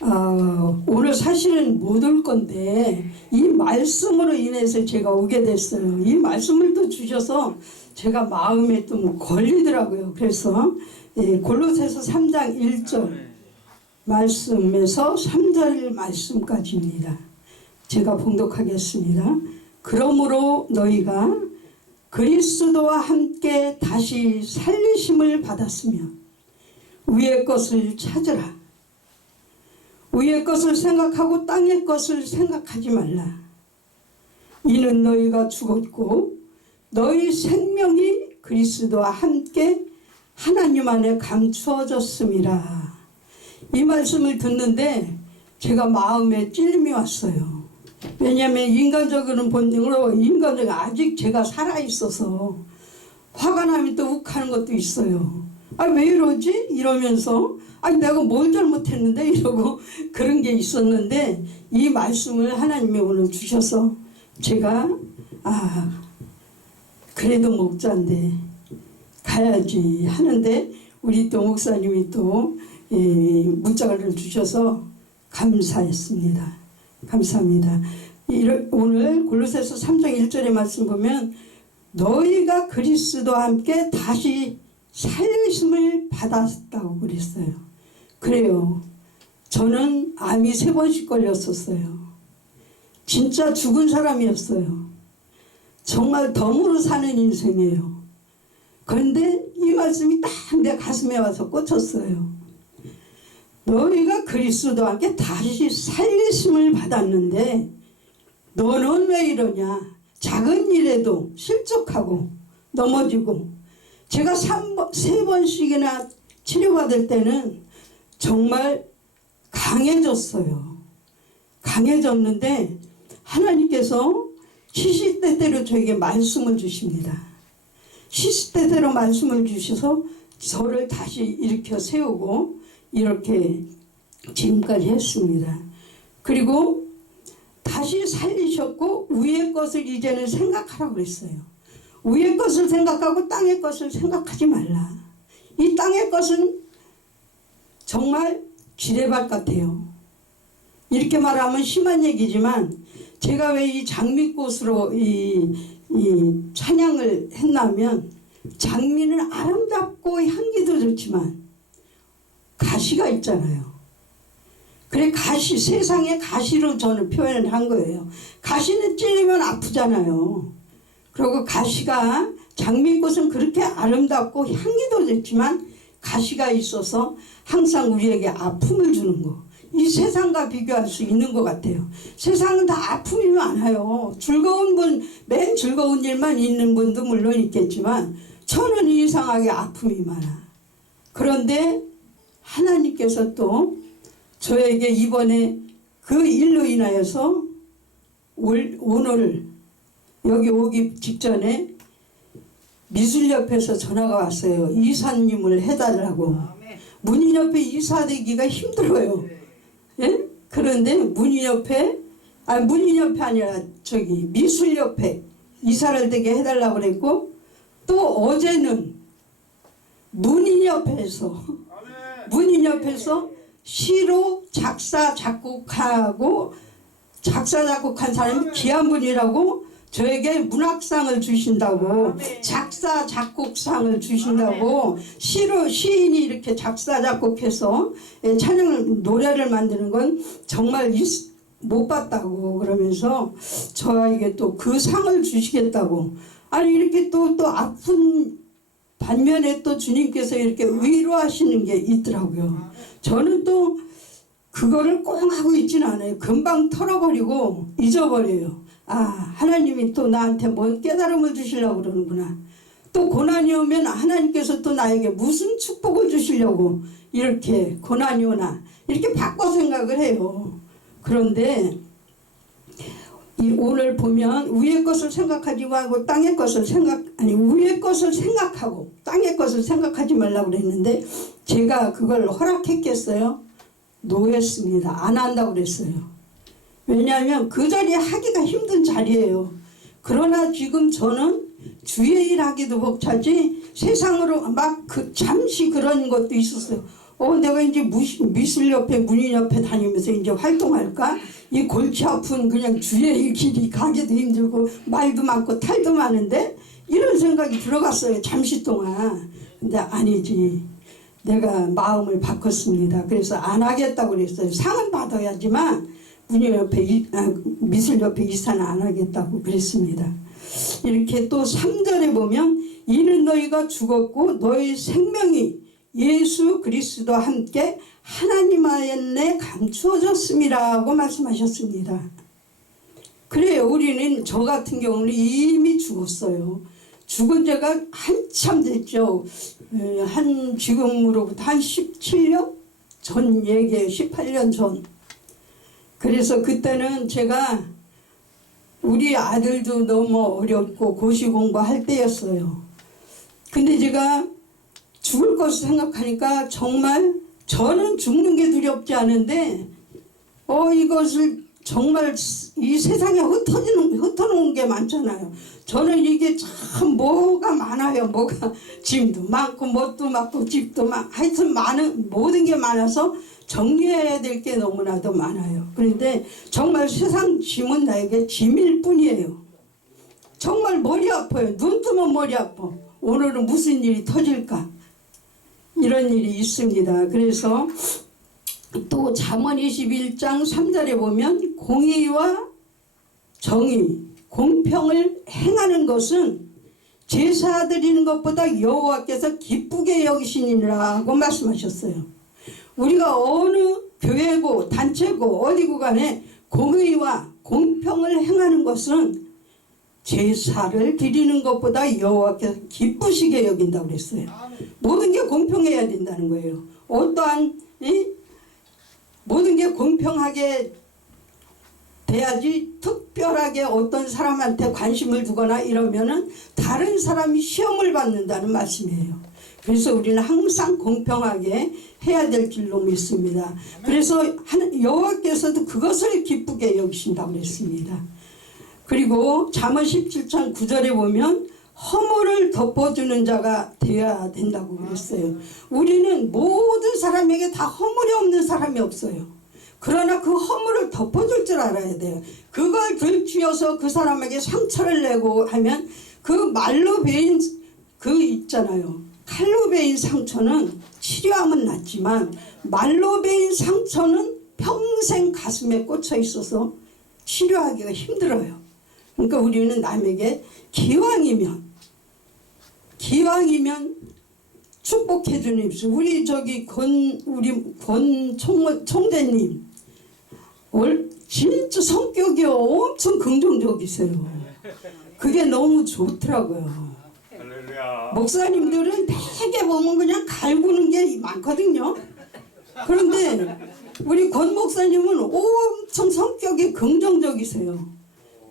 오늘 사실은 못 올 건데 이 말씀으로 인해서 제가 오게 됐어요. 이 말씀을 또 주셔서 제가 마음에 또 뭐 걸리더라고요. 그래서 골로새서 3장 1절 말씀에서 3절 말씀까지입니다. 제가 봉독하겠습니다. 그러므로 너희가 그리스도와 함께 다시 살리심을 받았으며 위의 것을 찾으라. 위의 것을 생각하고 땅의 것을 생각하지 말라. 이는 너희가 죽었고 너희 생명이 그리스도와 함께 하나님 안에 감추어졌음이라. 이 말씀을 듣는데 제가 마음에 찔림이 왔어요. 왜냐하면 인간적으로는 본능으로 인간적으로 아직 제가 살아있어서 화가 나면 또 욱하는 것도 있어요. 왜 이러지? 이러면서 내가 뭘 잘못했는데 이러고 그런 게 있었는데 이 말씀을 하나님이 오늘 주셔서 제가 그래도 목자인데 가야지 하는데 우리 또 목사님이 또 문자를 주셔서 감사했습니다. 감사합니다. 오늘 골로새서 3장 1절의 말씀 보면 너희가 그리스도와 함께 다시 살리심을 받았다고 그랬어요. 그래요. 저는 암이 3번씩 걸렸었어요. 진짜 죽은 사람이었어요. 정말 덤으로 사는 인생이에요. 그런데 이 말씀이 딱 내 가슴에 와서 꽂혔어요. 너희가 그리스도와 함께 다시 살리심을 받았는데 너는 왜 이러냐. 작은 일에도 실족하고 넘어지고 제가 3번씩이나 치료받을 때는 정말 강해졌어요. 강해졌는데 하나님께서 시시때때로 저에게 말씀을 주십니다. 시시때때로 말씀을 주셔서 저를 다시 일으켜 세우고 이렇게 지금까지 했습니다. 그리고 다시 살리셨고 위의 것을 이제는 생각하라고 그랬어요. 위의 것을 생각하고 땅의 것을 생각하지 말라. 이 땅의 것은 정말 지뢰밭 같아요. 이렇게 말하면 심한 얘기지만 제가 왜 이 장미꽃으로 이 찬양을 했냐면 장미는 아름답고 향기도 좋지만 가시가 있잖아요. 그래 가시, 세상의 가시로 저는 표현을 한 거예요. 가시는 찔리면 아프잖아요. 그리고 가시가 장미꽃은 그렇게 아름답고 향기도 좋지만 가시가 있어서 항상 우리에게 아픔을 주는 거. 이 세상과 비교할 수 있는 것 같아요. 세상은 다 아픔이 많아요. 즐거운 분, 맨 즐거운 일만 있는 분도 물론 있겠지만 저는 이상하게 아픔이 많아. 그런데 하나님께서 또 저에게 이번에 그 일로 인하여서 오늘 여기 오기 직전에 미술협회에서 전화가 왔어요. 이사님을 해달라고. 문인협회 이사되기가 힘들어요. 예? 그런데 문인협회 아니라 미술협회 이사를 되게 해달라고 그랬고 또 어제는 문인협회에서 시로 작사 작곡한 사람이 귀한 분이라고 저에게 문학상을 주신다고 작사 작곡상을 주신다고 시인이 이렇게 작사 작곡해서 찬양을 노래를 만드는 건 정말 못 봤다고 그러면서 저에게 또 그 상을 주시겠다고 이렇게 또 아픈 반면에 또 주님께서 이렇게 위로하시는 게 있더라고요. 저는 또 그거를 꼭 하고 있지는 않아요. 금방 털어버리고 잊어버려요. 하나님이 또 나한테 뭔 깨달음을 주시려고 그러는구나. 또 고난이 오면 하나님께서 또 나에게 무슨 축복을 주시려고 이렇게 고난이 오나 이렇게 바꿔 생각을 해요. 그런데 오늘 보면 위의 것을 생각하지 말고 땅의 것을 위의 것을 생각하고 땅의 것을 생각하지 말라고 그랬는데 제가 그걸 허락했겠어요? 노했습니다. 안 한다고 그랬어요. 왜냐하면 그 자리에 하기가 힘든 자리예요. 그러나 지금 저는 주의 일 하기도 벅차지 세상으로 잠시 그런 것도 있었어요. 내가 이제 미술 옆에 문인 옆에 다니면서 이제 활동할까? 이 골치 아픈 그냥 주의 길이 가기도 힘들고 말도 많고 탈도 많은데 이런 생각이 들어갔어요. 잠시 동안. 근데 아니지. 내가 마음을 바꿨습니다. 그래서 안 하겠다고 그랬어요. 상은 받아야지만 문인 옆에 미술 옆에 이사는 안 하겠다고 그랬습니다. 이렇게 또 3절에 보면 이는 너희가 죽었고 너희 생명이 예수 그리스도와 함께 하나님 안에 감추어졌음이라고 말씀하셨습니다. 그래요. 우리는 저 같은 경우는 이미 죽었어요. 죽은 지가 한참 됐죠. 지금으로부터 한 17년 전 얘기예요. 18년 전. 그래서 그때는 제가 우리 아들도 너무 어렵고 고시 공부할 때였어요. 근데 제가 죽을 것을 생각하니까 정말 저는 죽는 게 두렵지 않은데 이것을 정말 이 세상에 흩어놓은 게 많잖아요. 저는 이게 참 뭐가 많아요. 뭐가 짐도 많고 뭣도 많고 집도 많고 하여튼 모든 게 많아서 정리해야 될 게 너무나도 많아요. 그런데 정말 세상 짐은 나에게 짐일 뿐이에요. 정말 머리 아파요. 눈 뜨면 머리 아파. 오늘은 무슨 일이 터질까? 이런 일이 있습니다. 그래서 또 잠언 21장 3절에 보면 공의와 정의, 공평을 행하는 것은 제사 드리는 것보다 여호와께서 기쁘게 여기시니라고 말씀하셨어요. 우리가 어느 교회고 단체고 어디고 간에 공의와 공평을 행하는 것은 제사를 드리는 것보다 여호와께서 기쁘시게 여긴다고 그랬어요. 모든 게 공평해야 된다는 거예요. 어떠한 모든 게 공평하게 돼야지 특별하게 어떤 사람한테 관심을 두거나 이러면은 다른 사람이 시험을 받는다는 말씀이에요. 그래서 우리는 항상 공평하게 해야 될 줄로 믿습니다. 그래서 여호와께서도 그것을 기쁘게 여기신다고 그랬습니다. 그리고 잠언 17장 9절에 보면 허물을 덮어주는 자가 되어야 된다고 그랬어요. 우리는 모든 사람에게 다 허물이 없는 사람이 없어요. 그러나 그 허물을 덮어줄 줄 알아야 돼요. 그걸 들추어서 그 사람에게 상처를 내고 하면 그 말로 베인 있잖아요. 칼로 베인 상처는 치료하면 낫지만 말로 베인 상처는 평생 가슴에 꽂혀 있어서 치료하기가 힘들어요. 그러니까 우리는 남에게 기왕이면 축복해 주는 입술. 우리 권 총대님 진짜 성격이 엄청 긍정적이세요. 그게 너무 좋더라고요. 목사님들은 되게 보면 그냥 갈구는 게 많거든요. 그런데 우리 권 목사님은 엄청 성격이 긍정적이세요.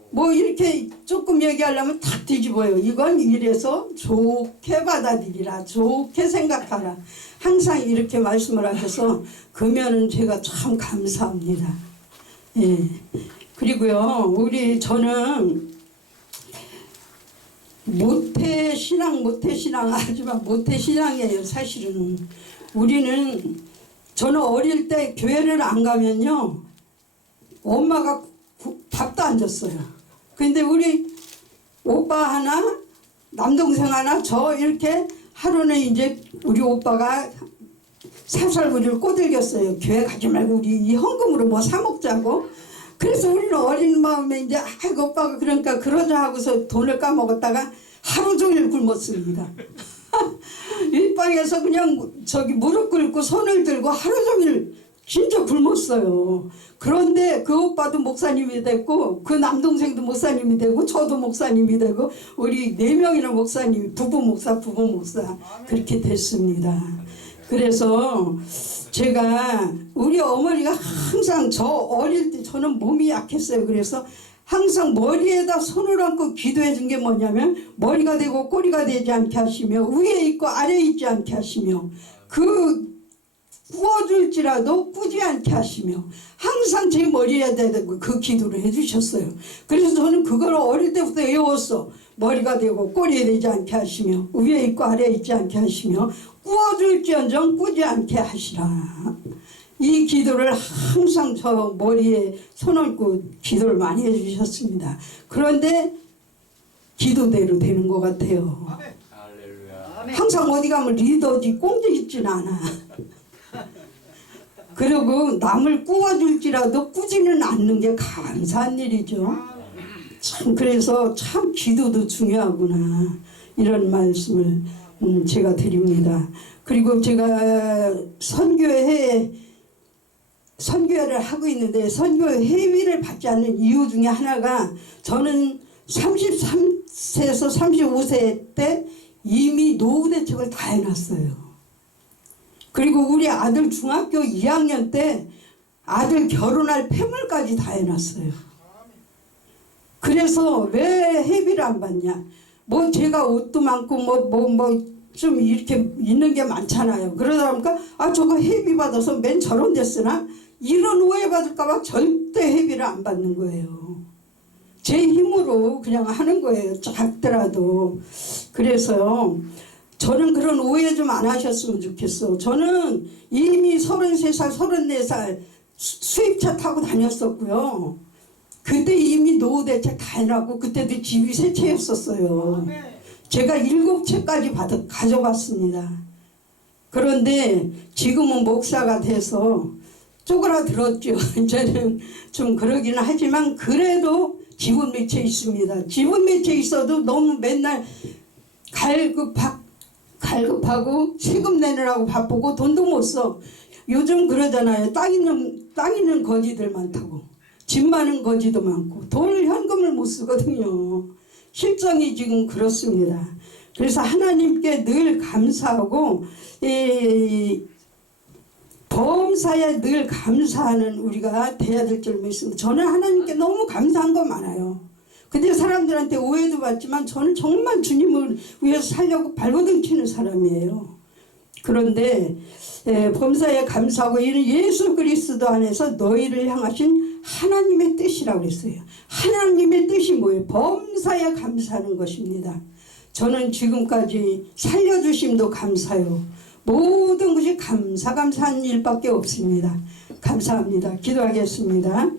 뭐 이렇게 조금 얘기하려면 탁 뒤집어요. 이건 이래서 좋게 받아들이라, 좋게 생각하라. 항상 이렇게 말씀을 하셔서 그 면은 제가 참 감사합니다. 예. 그리고요, 모태신앙 하지만 모태신앙이에요. 사실은 저는 어릴 때 교회를 안 가면요, 엄마가 밥도 안 줬어요. 근데 우리 오빠 하나, 남동생 하나, 저 이렇게 하루는 이제 우리 오빠가 살살 우리를 꼬들겼어요. 교회 가지 말고 우리 이 헌금으로 뭐 사 먹자고. 그래서 우리는 어린 마음에 이제 아이고 오빠가 그러니까 그러자 하고서 돈을 까먹었다가 하루 종일 굶었습니다. 일방에서 그냥 무릎 꿇고 손을 들고 하루 종일 진짜 굶었어요. 그런데 그 오빠도 목사님이 됐고 그 남동생도 목사님이 되고 저도 목사님이 되고 우리 4명이나 목사님이 부부 목사 그렇게 됐습니다. 그래서 제가 우리 어머니가 항상 저 어릴 때 저는 몸이 약했어요. 그래서 항상 머리에다 손을 얹고 기도해 준 게 뭐냐면 머리가 되고 꼬리가 되지 않게 하시며 위에 있고 아래에 있지 않게 하시며 그 구워줄지라도 꾸지 않게 하시며 항상 제 머리에 대고 그 기도를 해주셨어요. 그래서 저는 그걸 어릴 때부터 외웠어. 머리가 되고 꼬리에 되지 않게 하시며 위에 있고 아래에 있지 않게 하시며 꾸어줄지언정 꾸지 않게 하시라. 이 기도를 항상 저 머리에 손 얹고 기도를 많이 해주셨습니다. 그런데 기도대로 되는 것 같아요. 항상 어디 가면 리더지 꽁지 있진 않아. 그리고 남을 꾸어줄지라도 꾸지는 않는 게 감사한 일이죠. 참 그래서 참 기도도 중요하구나 이런 말씀을 제가 드립니다. 그리고 제가 선교회를 하고 있는데 선교회 회비를 받지 않는 이유 중에 하나가 저는 33세에서 35세 때 이미 노후 대책을 다 해놨어요. 그리고 우리 아들 중학교 2학년 때 아들 결혼할 폐물까지 다 해놨어요. 그래서 왜 회비를 안 받냐? 뭐 제가 옷도 많고 좀 이렇게 있는 게 많잖아요. 그러다 보니까 저거 회비 받아서 맨 저런 데 쓰나? 이런 오해 받을까봐 절대 회비를 안 받는 거예요. 제 힘으로 그냥 하는 거예요. 작더라도. 그래서 저는 그런 오해 좀 안 하셨으면 좋겠어. 저는 이미 33살, 34살 수입차 타고 다녔었고요. 그때 이미 노후 대책 다 해놨고 그때도 집이 세 채였었어요. 제가 7채까지 가져갔습니다. 그런데 지금은 목사가 돼서 쪼그라들었죠. 이제는 좀 그러기는 하지만 그래도 지분 몇 채 있습니다. 지분 몇 채 있어도 너무 맨날 갈급하고 세금 내느라고 바쁘고 돈도 못 써. 요즘 그러잖아요. 땅 있는 거지들 많다고. 집 많은 거지도 많고 돈 현금을 못 쓰거든요. 실정이 지금 그렇습니다. 그래서 하나님께 늘 감사하고 범사에 늘 감사하는 우리가 돼야 될 줄 믿습니다. 저는 하나님께 너무 감사한 거 많아요. 근데 사람들한테 오해도 받지만 저는 정말 주님을 위해서 살려고 발버둥 치는 사람이에요. 그런데 범사에 감사하고 이는 예수 그리스도 안에서 너희를 향하신 하나님의 뜻이라고 그랬어요. 하나님의 뜻이 뭐예요? 범사에 감사하는 것입니다. 저는 지금까지 살려주심도 감사요. 모든 것이 감사한 일밖에 없습니다. 감사합니다. 기도하겠습니다.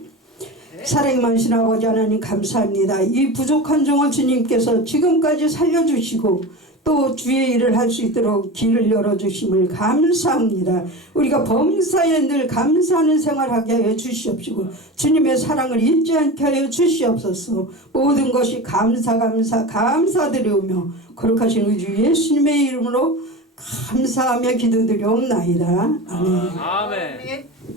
사랑이 많으신 아버지 하나님 감사합니다. 이 부족한 종을 주님께서 지금까지 살려주시고 또 주의 일을 할 수 있도록 길을 열어주심을 감사합니다. 우리가 범사에 늘 감사하는 생활하게 하여 주시옵시고 주님의 사랑을 잊지 않게 하여 주시옵소서. 모든 것이 감사드리오며 거룩하신 우리 주 예수님의 이름으로 감사하며 기도드리옵나이다. 아멘.